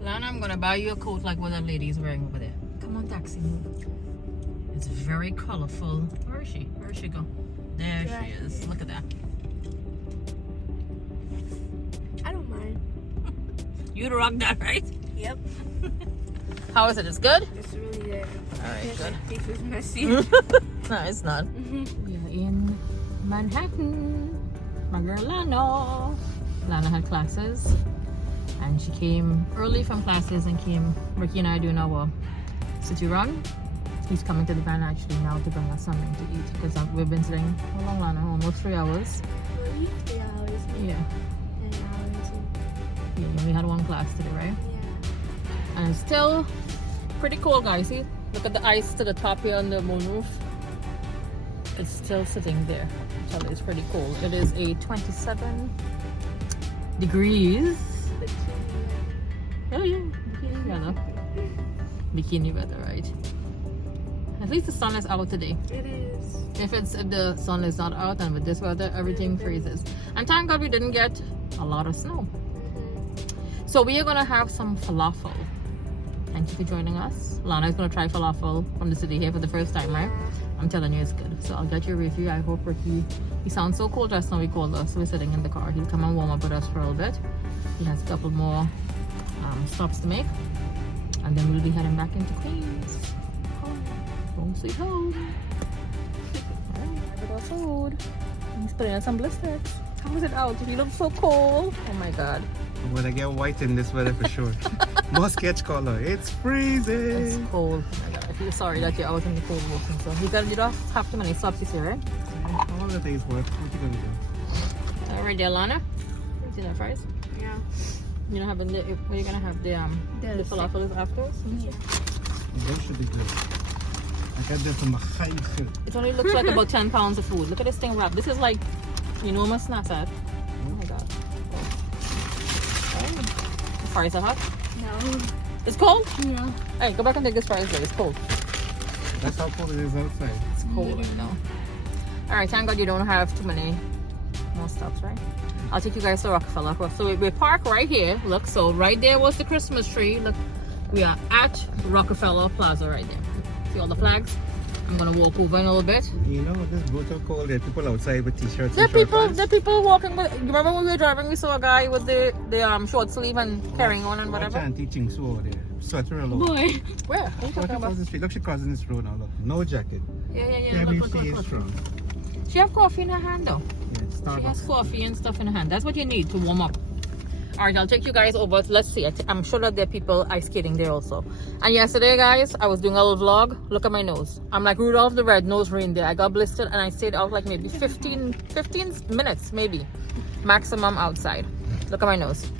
Lana, I'm gonna buy you a coat like what that lady is wearing over there. Come on, taxi, move. It's very colorful. Where is she? Where is she go? There she is. Look at that. I don't mind. You'd rock that, right? Yep. How is it? It's good? It's really good. Alright, good. My face is messy. No, it's not. We are in Manhattan. My girl Lana. Lana had classes. And she came early from classes and came. Ricky and I are doing our city run. He's coming to the van actually now to bring us something to eat because we've been sitting how long, Lana? Almost 3 hours. 3 hours. Yeah. 10 hours. Yeah, we had one class today, right? Yeah. And it's still pretty cold, guys. See? Look at the ice to the top here on the moonroof. It's still sitting there. I tell you, it's pretty cold. It is a 27 degrees. Oh yeah, bikini weather. Bikini weather, right? At least the sun is out today. It is. If the sun is not out and with this weather, everything freezes. And thank God we didn't get a lot of snow. So we are gonna have some falafel. Thank you for joining us. Lana is gonna try falafel from the city here for the first time, right? I'm telling you, it's good. So I'll get your review. I hope Ricky. He sounds so cold just now. We called us. We're sitting in the car. He'll come and warm up with us for a little bit. He has a couple more stops to make, and then we'll be heading back into Queens. Home sweet home. Alright, our food. He's putting on some blisters. How is it out? You look so cold. Oh my god. I'm gonna get white in this weather for sure. More sketch color. It's freezing. It's cold. Oh my god. I feel sorry that you're out in the cold walking. So you don't have too many stops this year, right? All the days work. What you gonna do? Alright, there, Lana. You see that fries? Yeah. You don't have the. What are you gonna have? The falafel is afterwards. Yeah. Those should be good. I got this in my hand. It only looks like about 10 pounds of food. Look at this thing wrapped. This is like, you know, my snacks at. Oh my god. Oh. The fries are hot. No. It's cold? Yeah. Hey, go back and take this fries there. It's cold. That's how cold it is outside. It's cold right now. Alright, thank God you don't have too many more stops, right? I'll take you guys to Rockefeller. So we park right here. Look, so right there was the Christmas tree. Look, we are at Rockefeller Plaza right there. See all the flags? I'm gonna walk over in a little bit. You know, this brutal cold. There are people outside with t-shirts There and short pants. are people walking. With, you remember when we were driving? We saw a guy with the short sleeve and carrying on and whatever. Watch teaching Sue over there. Sweater alone. Boy. Where? What are you talking about? Look, she crossing this road now. Look, no jacket. Yeah. Maybe Look, she is strong. She have coffee in her hand though. Yeah, She has Starbucks. coffee and stuff in her hand. That's what you need to warm up. Alright, I'll take you guys over. Let's see. I'm sure that there are people ice skating there also. And yesterday, guys, I was doing a little vlog. Look at my nose. I'm like Rudolph the Red-Nosed Reindeer. I got blistered and I stayed out like maybe 15 minutes, maybe. Maximum outside. Look at my nose.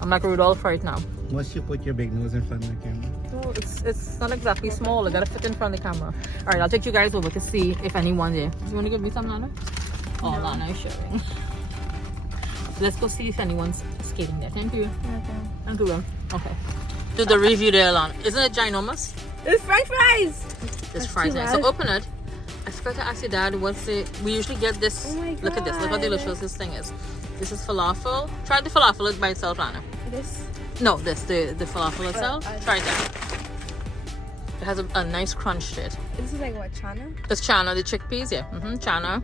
I'm like Rudolph right now. Once you put your big nose in front of the camera. Oh, it's not exactly small. I gotta fit in front of the camera. Alright, I'll take you guys over to see if anyone's there. You wanna give me some, Lana? Oh, no. Lana is showing. Let's go see if anyone's skating there. Thank you. Okay. Thank you. Okay. Do the review there, Lana. Isn't it ginormous? It's French fries. This fries nice. So open it. I forgot to ask your dad what's it. We usually get this. Oh my Look at this. Look how God. delicious this thing is. This is falafel. Try the falafel by itself, Lana. This. No, the falafel itself. Try that. It has a nice crunch to it. This is like what, chana? It's chana, the chickpeas, yeah. Chana.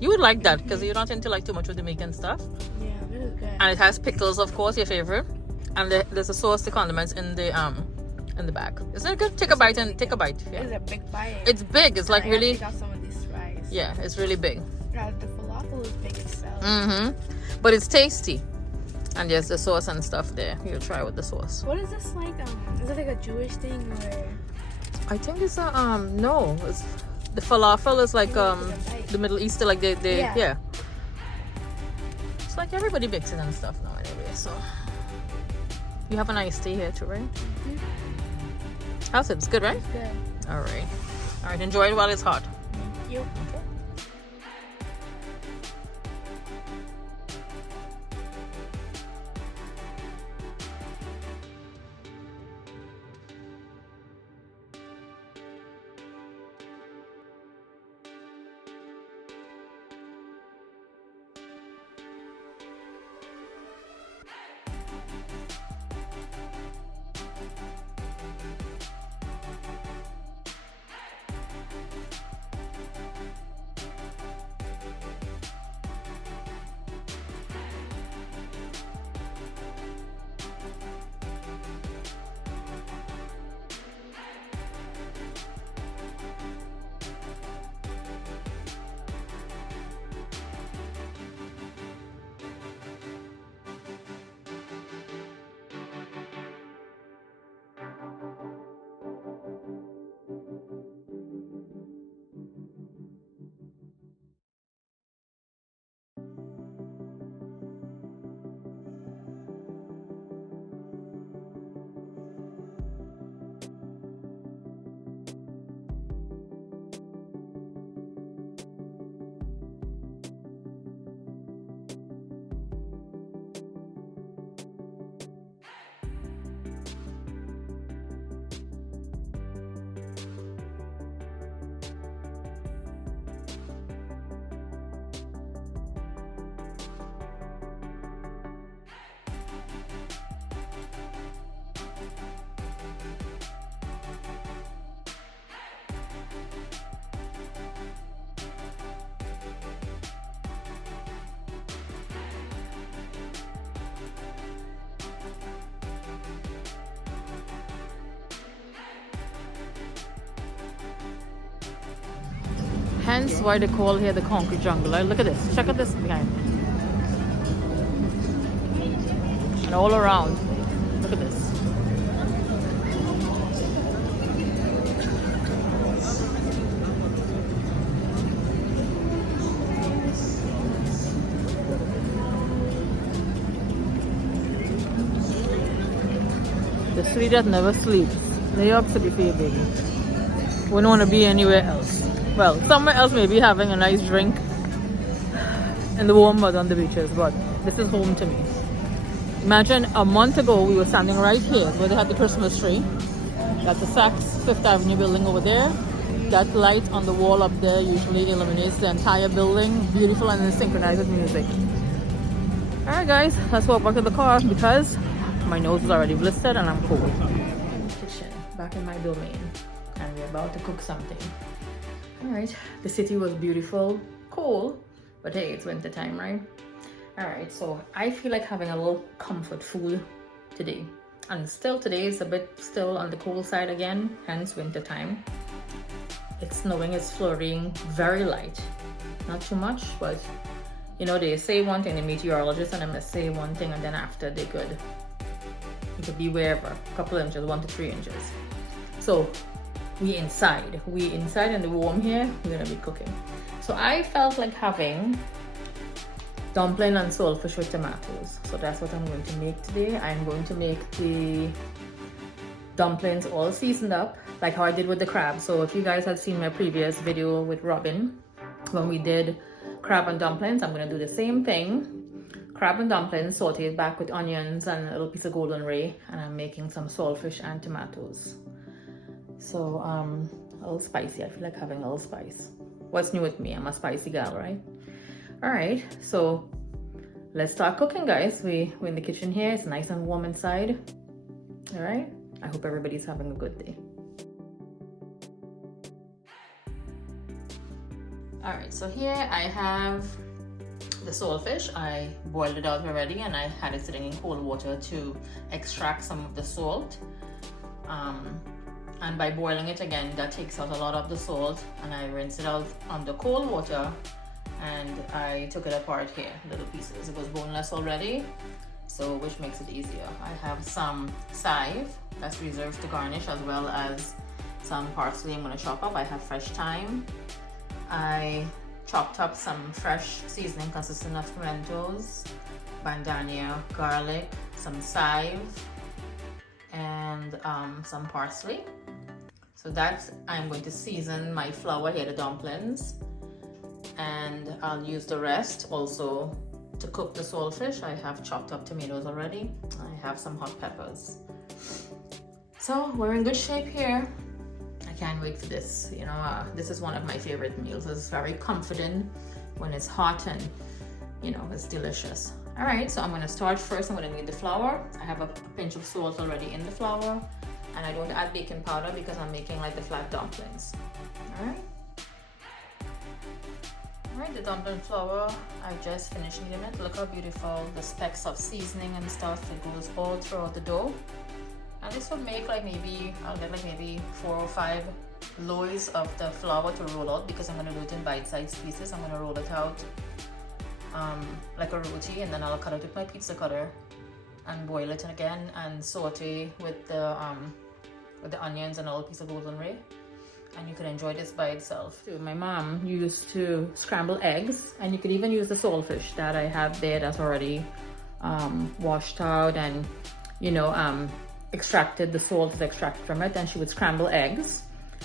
You would like that because you're not into like too much of the Jamaican stuff. Yeah, this is good. And it has pickles, of course, your favorite. And there's a sauce, the condiments in the bag. Isn't it good? Take a bite and take a bite. This Yeah. is a big bite. It's big. It's like I really. got some of these fries. Yeah, it's really big. Yeah, the falafel is big itself. But it's tasty. And there's the sauce and stuff there. You'll try with the sauce. What is this like? Is it like a Jewish thing or? I think it's a no. It's the falafel is like the Middle Eastern, like they yeah. It's like everybody bakes it and stuff now anyway. So you have a nice tea here too, right? How's it? It's good, right? It's good. All right. Enjoy it while it's hot. Thank you. Okay. Hence why they call here the concrete jungle. Like, look at this. Check out this behind me. And all around. Look at this. The city that never sleeps. New York City for you, baby. We don't want to be anywhere else. Well, somewhere else maybe having a nice drink in the warm mud on the beaches, but this is home to me. Imagine a month ago we were standing right here where they had the Christmas tree. That's the Saks Fifth Avenue building over there. That light on the wall up there usually illuminates the entire building. Beautiful and then synchronized with music. Alright guys, let's walk back to the car because my nose is already blistered and I'm cold. Kitchen, back in my domain, and we're about to cook something. Alright, the city was beautiful, cold, but hey, it's winter time, right? Alright, so I feel like having a little comfort food today. And still today is a bit still on the cold side again, hence winter time. It's snowing, it's flurrying, very light. Not too much, but you know, they say one thing, the meteorologists, and I'm gonna say one thing, and then after they could. It could be wherever, a couple inches, 1 to 3 inches. So we inside in the warm here, we're gonna be cooking. So I felt like having dumpling and saltfish with tomatoes. So that's what I'm going to make today. I'm going to make the dumplings all seasoned up, like how I did with the crab. So if you guys had seen my previous video with Robin, when we did crab and dumplings, I'm gonna do the same thing. Crab and dumplings sauteed back with onions and a little piece of golden ray, and I'm making some saltfish and tomatoes. So a little spicy. I feel like having a little spice. What's new with me? I'm a spicy gal, right? All right, so let's start cooking, guys. We're in the kitchen here. It's nice and warm inside. All right, I hope everybody's having a good day. All right, so here I have the saltfish. I boiled it out already and I had it sitting in cold water to extract some of the salt. And by boiling it again, that takes out a lot of the salt, and I rinsed it out under cold water and I took it apart here, little pieces. It was boneless already, so which makes it easier. I have some chive that's reserved to garnish, as well as some parsley I'm going to chop up. I have fresh thyme. I chopped up some fresh seasoning consisting of pimentos, bandania, garlic, some chive, and some parsley. So that's, I'm going to season my flour here, the dumplings, and I'll use the rest also to cook the saltfish. I have chopped up tomatoes already. I have some hot peppers. So we're in good shape here. I can't wait for this. You know, this is one of my favorite meals. It's very comforting when it's hot and, you know, it's delicious. All right, so I'm gonna start first. I'm gonna need the flour. I have a pinch of salt already in the flour, and I don't add baking powder because I'm making like the flat dumplings. All right. All right, the dumpling flour, I just finished kneading it. Look how beautiful the specks of seasoning and stuff that goes all throughout the dough. And this would make like maybe, I'll get like maybe 4 or 5 loaves of the flour to roll out, because I'm gonna do it in bite-sized pieces. I'm gonna roll it out like a roti, and then I'll cut it with my pizza cutter and boil it again and saute with the onions and a little piece of golden ray. And you can enjoy this by itself. My mom used to scramble eggs, and you could even use the saltfish that I have there that's already washed out and, you know, extracted, the salt is extracted from it, and she would scramble eggs.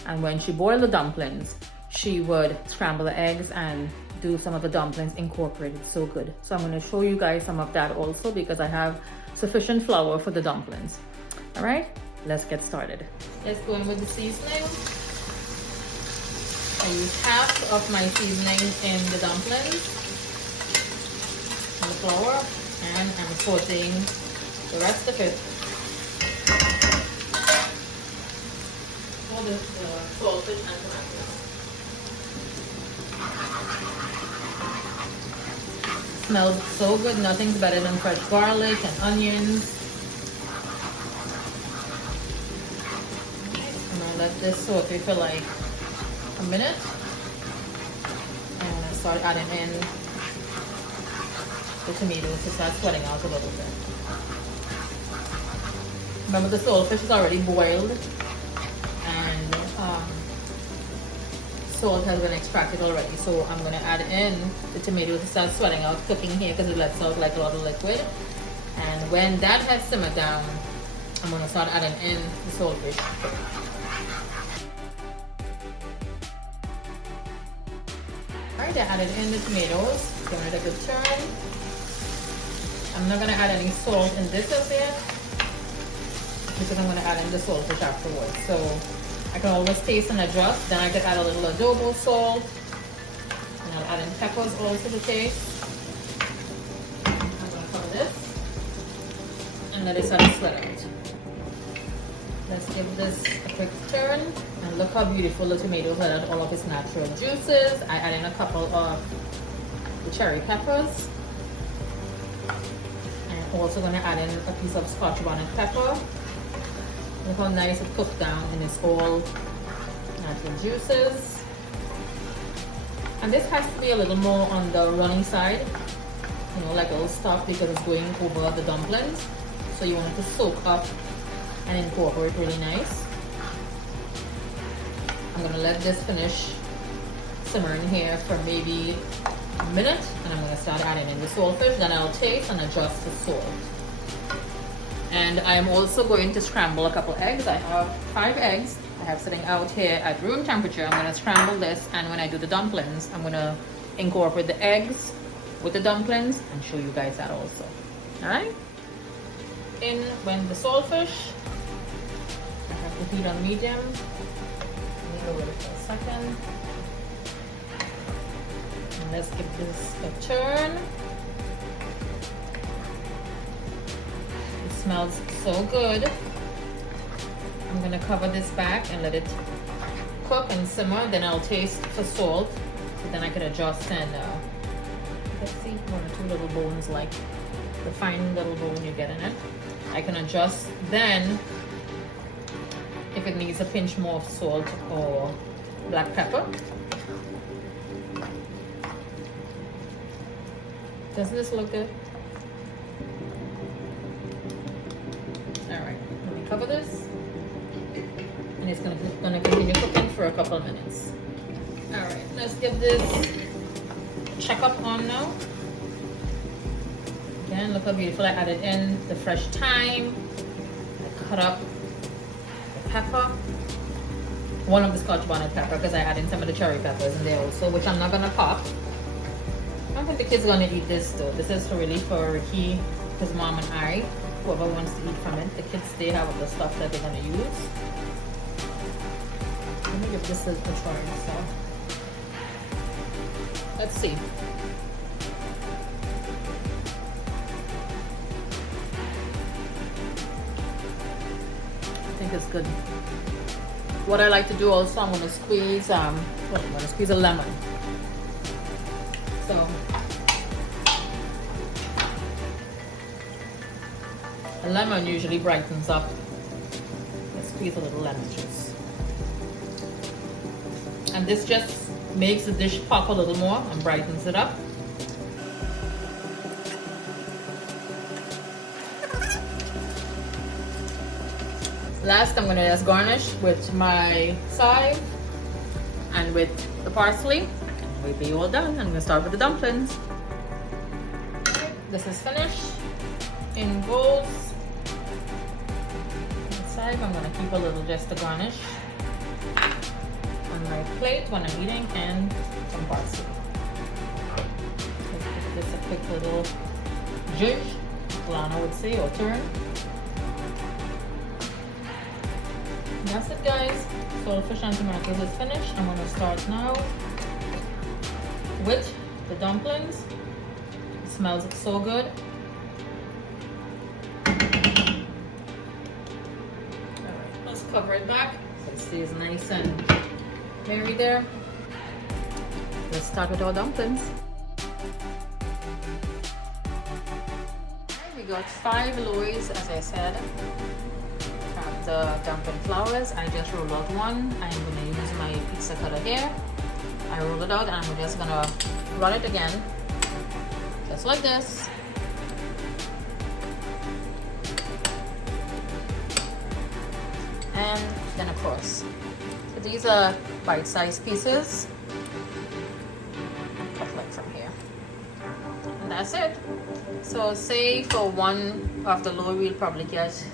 And when she boiled the dumplings, she would scramble the eggs and do some of the dumplings incorporated. So good. So I'm going to show you guys some of that also, because I have sufficient flour for the dumplings. All right, let's get started. Let's go in with the seasoning. I use half of my seasoning in the dumplings and the flour, and I'm sauteing the rest of it. For the saltfish and tomatoes. Smells so good. Nothing's better than fresh garlic and onions. I'm gonna let this saute for like a minute. start adding in the tomatoes to start sweating out a little bit. Remember, the saltfish is already boiled and salt has been extracted already. So I'm going to add in the tomatoes to start sweating out, cooking here because it lets out like a lot of liquid. And when that has simmered down, I'm going to start adding in the saltfish. Alright, I added in the tomatoes. Give it a good turn. I'm not going to add any salt in this as yet because I'm going to add in the saltfish afterwards. So I can always taste and adjust. Then I can add a little adobo salt. And I'll add in peppers also to taste. I'm going to cover this and let it start to sweat out. Let's give this a quick turn. And look how beautiful the tomatoes let out all of its natural juices. I add in a couple of the cherry peppers. And I'm also going to add in a piece of Scotch bonnet pepper. Look how nice it cooked down in its all natural juices. And this has to be a little more on the runny side, you know, like a little stuff because it's going over the dumplings. So you want it to soak up and incorporate really nice. I'm gonna let this finish simmering here for maybe a minute, and I'm gonna start adding in the saltfish. Then I'll taste and adjust the salt. And I'm also going to scramble a couple eggs. I have 5 eggs I have sitting out here at room temperature. I'm gonna scramble this, and when I do the dumplings, I'm gonna incorporate the eggs with the dumplings and show you guys that also. All right? In when the saltfish, I have the heat on medium. Leave it for a second. And let's give this a turn. It smells so good. I'm gonna cover this back and let it cook and simmer. Then I'll taste for salt. So then I can adjust and let's see, 1 or 2 little bones, like the fine little bone you get in it. I can adjust then if it needs a pinch more of salt or black pepper. Doesn't this look good? Alright, let me cover this. And it's gonna continue cooking for a couple of minutes. Alright, let's give this a check up on now. Again, look how beautiful. I added in the fresh thyme. I cut up the pepper. One of the Scotch bonnet pepper because I added in some of the cherry peppers in there also, which I'm not gonna pop. I don't think the kids are gonna eat this though. This is really for Ricky, his mom and I. Whoever wants to eat from it. The kids, they have the stuff that they're gonna use. Let me give this a try. So let's see. I think it's good. What I like to do also, I'm gonna squeeze a lemon. So a lemon usually brightens up. Let's squeeze a little lemon juice. And this just makes the dish pop a little more and brightens it up. Last, I'm gonna just garnish with my chive and with the parsley. We'll be all done. I'm gonna start with the dumplings. This is finished. In bowls. Inside, I'm gonna keep a little just to garnish on my plate when I'm eating, and some parsley. Let's give this a quick little zhuzh, Lana would say, or turn. That's it, guys. So the fish and tomatoes is finished. I'm gonna start now with the dumplings. It smells so good. Alright, let's cover it back so it stays nice and married there. Let's start with our dumplings. We got 5 loaves, as I said. The dumpling flours. I just rolled out one. I'm going to use my pizza cutter here. I roll it out and I'm just gonna run it again, just like this. And then across. So these are bite-sized pieces. Cut like from here. And that's it. So say for one of the lower we'll probably get,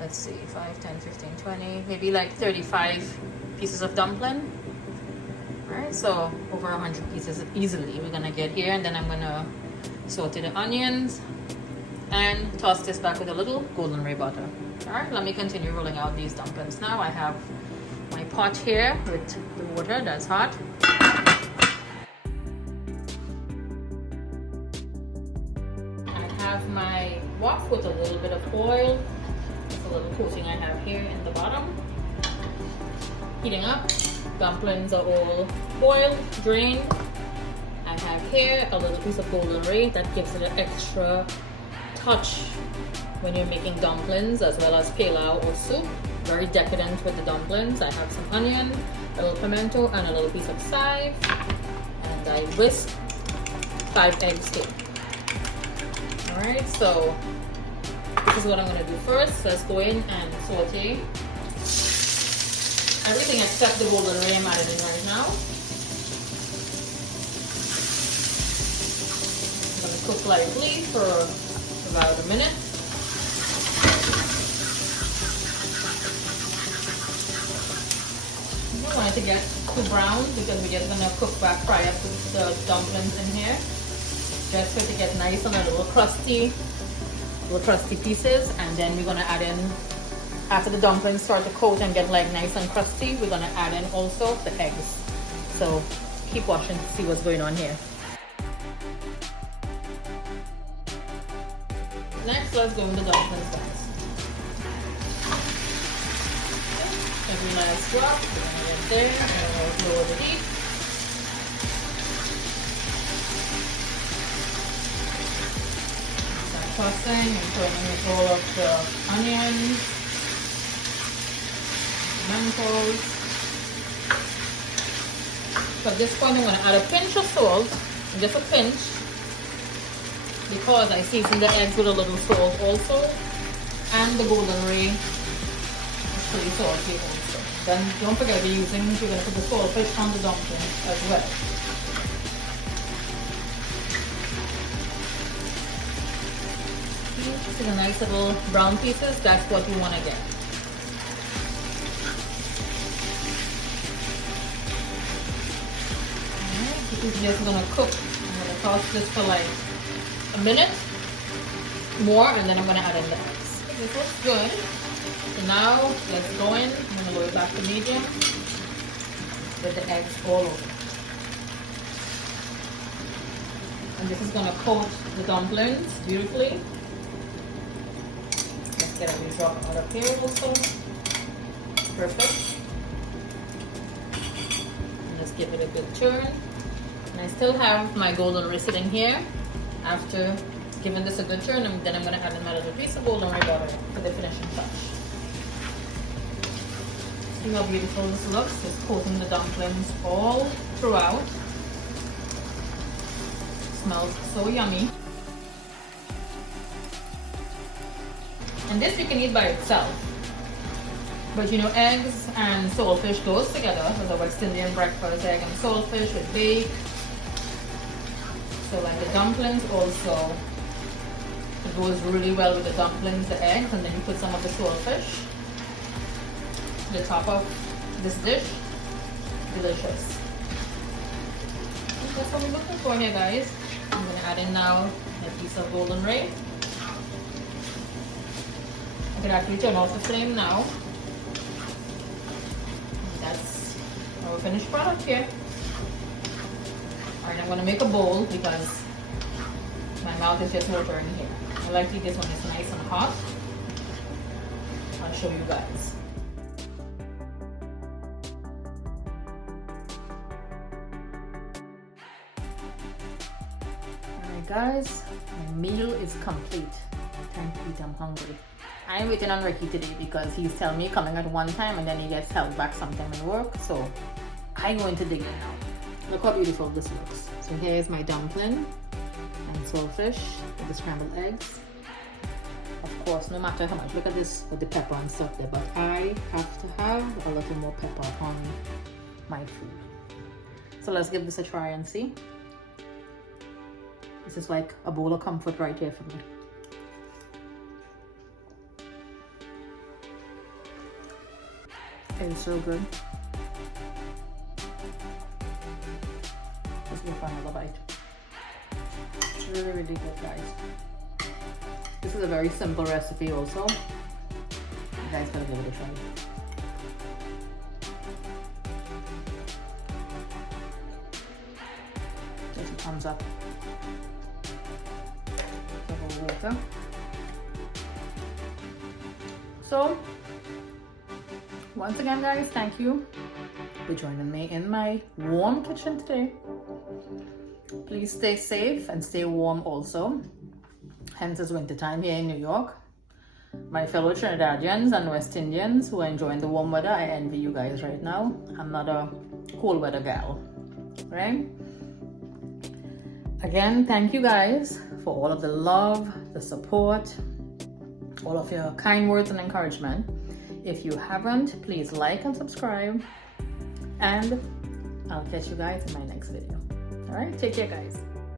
let's see, 5, 10, 15, 20, maybe like 35 pieces of dumpling. Alright, so over 100 pieces easily we're gonna get here, and then I'm gonna saute the onions and toss this back with a little golden ray butter. Alright, let me continue rolling out these dumplings now. I have my pot here with the water that's hot. I have my wok with a little bit of oil. It's a little coating I have here in the bottom. Heating up. Dumplings are all boiled, drained. I have here a little piece of golden ray that gives it an extra touch when you're making dumplings, as well as pilau or soup. Very decadent with the dumplings. I have some onion, a little pimento, and a little piece of chive. And I whisk 5 eggs here. Alright, so this is what I'm gonna do first. Let's go in and saute everything except the golden ray I'm adding in right now. I'm gonna cook lightly for about a minute. You don't want it to get too brown because we're just gonna cook back fry up the dumplings in here. Just for it to get nice and a little crusty pieces, and then we're gonna add in, after the dumplings start to coat and get like nice and crusty, we're gonna add in also the eggs. So keep watching to see what's going on here. Next, let's go with the dumplings, guys. Every nice drop, we're gonna get there, and we'll lower the heat. Start tossing and throwing in all of the onions, pimentos. So at this point, I'm gonna add a pinch of salt, just a pinch, because I seasoned the eggs with a little salt also, and the golden ray is pretty salty also. Then don't forget we're gonna put the saltfish on the dumpling as well. See the nice little brown pieces? That's what you want to get. Alright, this is just gonna cook. I'm gonna toss this for like a minute more, and then I'm gonna add in the eggs. This looks good. So now let's go in. I'm gonna lower it back to medium with the eggs all over. And this is gonna coat the dumplings beautifully. Let's get a drop out of here also. Perfect. And just give it a good turn. And I still have my golden ray sitting here. After giving this a good turn, and then I'm going to add in my little piece of golden ray butter for the finishing touch. See how beautiful this looks? Just coating the dumplings all throughout. Smells so yummy. And this you can eat by itself. But you know, eggs and saltfish goes together as a West Indian breakfast, egg and saltfish with bake. So like the dumplings also, it goes really well with the dumplings, the eggs, and then you put some of the saltfish to the top of this dish. Delicious. That's what we're looking for here, guys. I'm going to add in now a piece of golden ray. I can actually turn off the flame now. That's our finished product here. Alright, I'm going to make a bowl because my mouth is just watering here. I like to eat this when it's nice and hot. I'll show you guys. Alright guys, my meal is complete. Time to eat, I'm hungry. I'm waiting on Ricky today because he's telling me coming at one time and then he gets held back sometime at work. So I'm going to dig in now. Look how beautiful this looks. So here's my dumpling and saltfish with the scrambled eggs. Of course, no matter how much, look at this with the pepper and stuff there, but I have to have a little more pepper on my food. So let's give this a try and see. This is like a bowl of comfort right here for me. It is so good. Let's go for another bite. It's really, really good, guys. This is a very simple recipe also. You guys gotta give it a try. There's a thumbs up. Water. So, once again, guys, thank you for joining me in my warm kitchen today. Please stay safe and stay warm also. Hence it's winter time here in New York. My fellow Trinidadians and West Indians who are enjoying the warm weather, I envy you guys right now. I'm not a cold weather gal, right? Again, thank you guys for all of the love, the support, all of your kind words and encouragement. If you haven't, please like and subscribe, and I'll catch you guys in my next video. All right, take care, guys.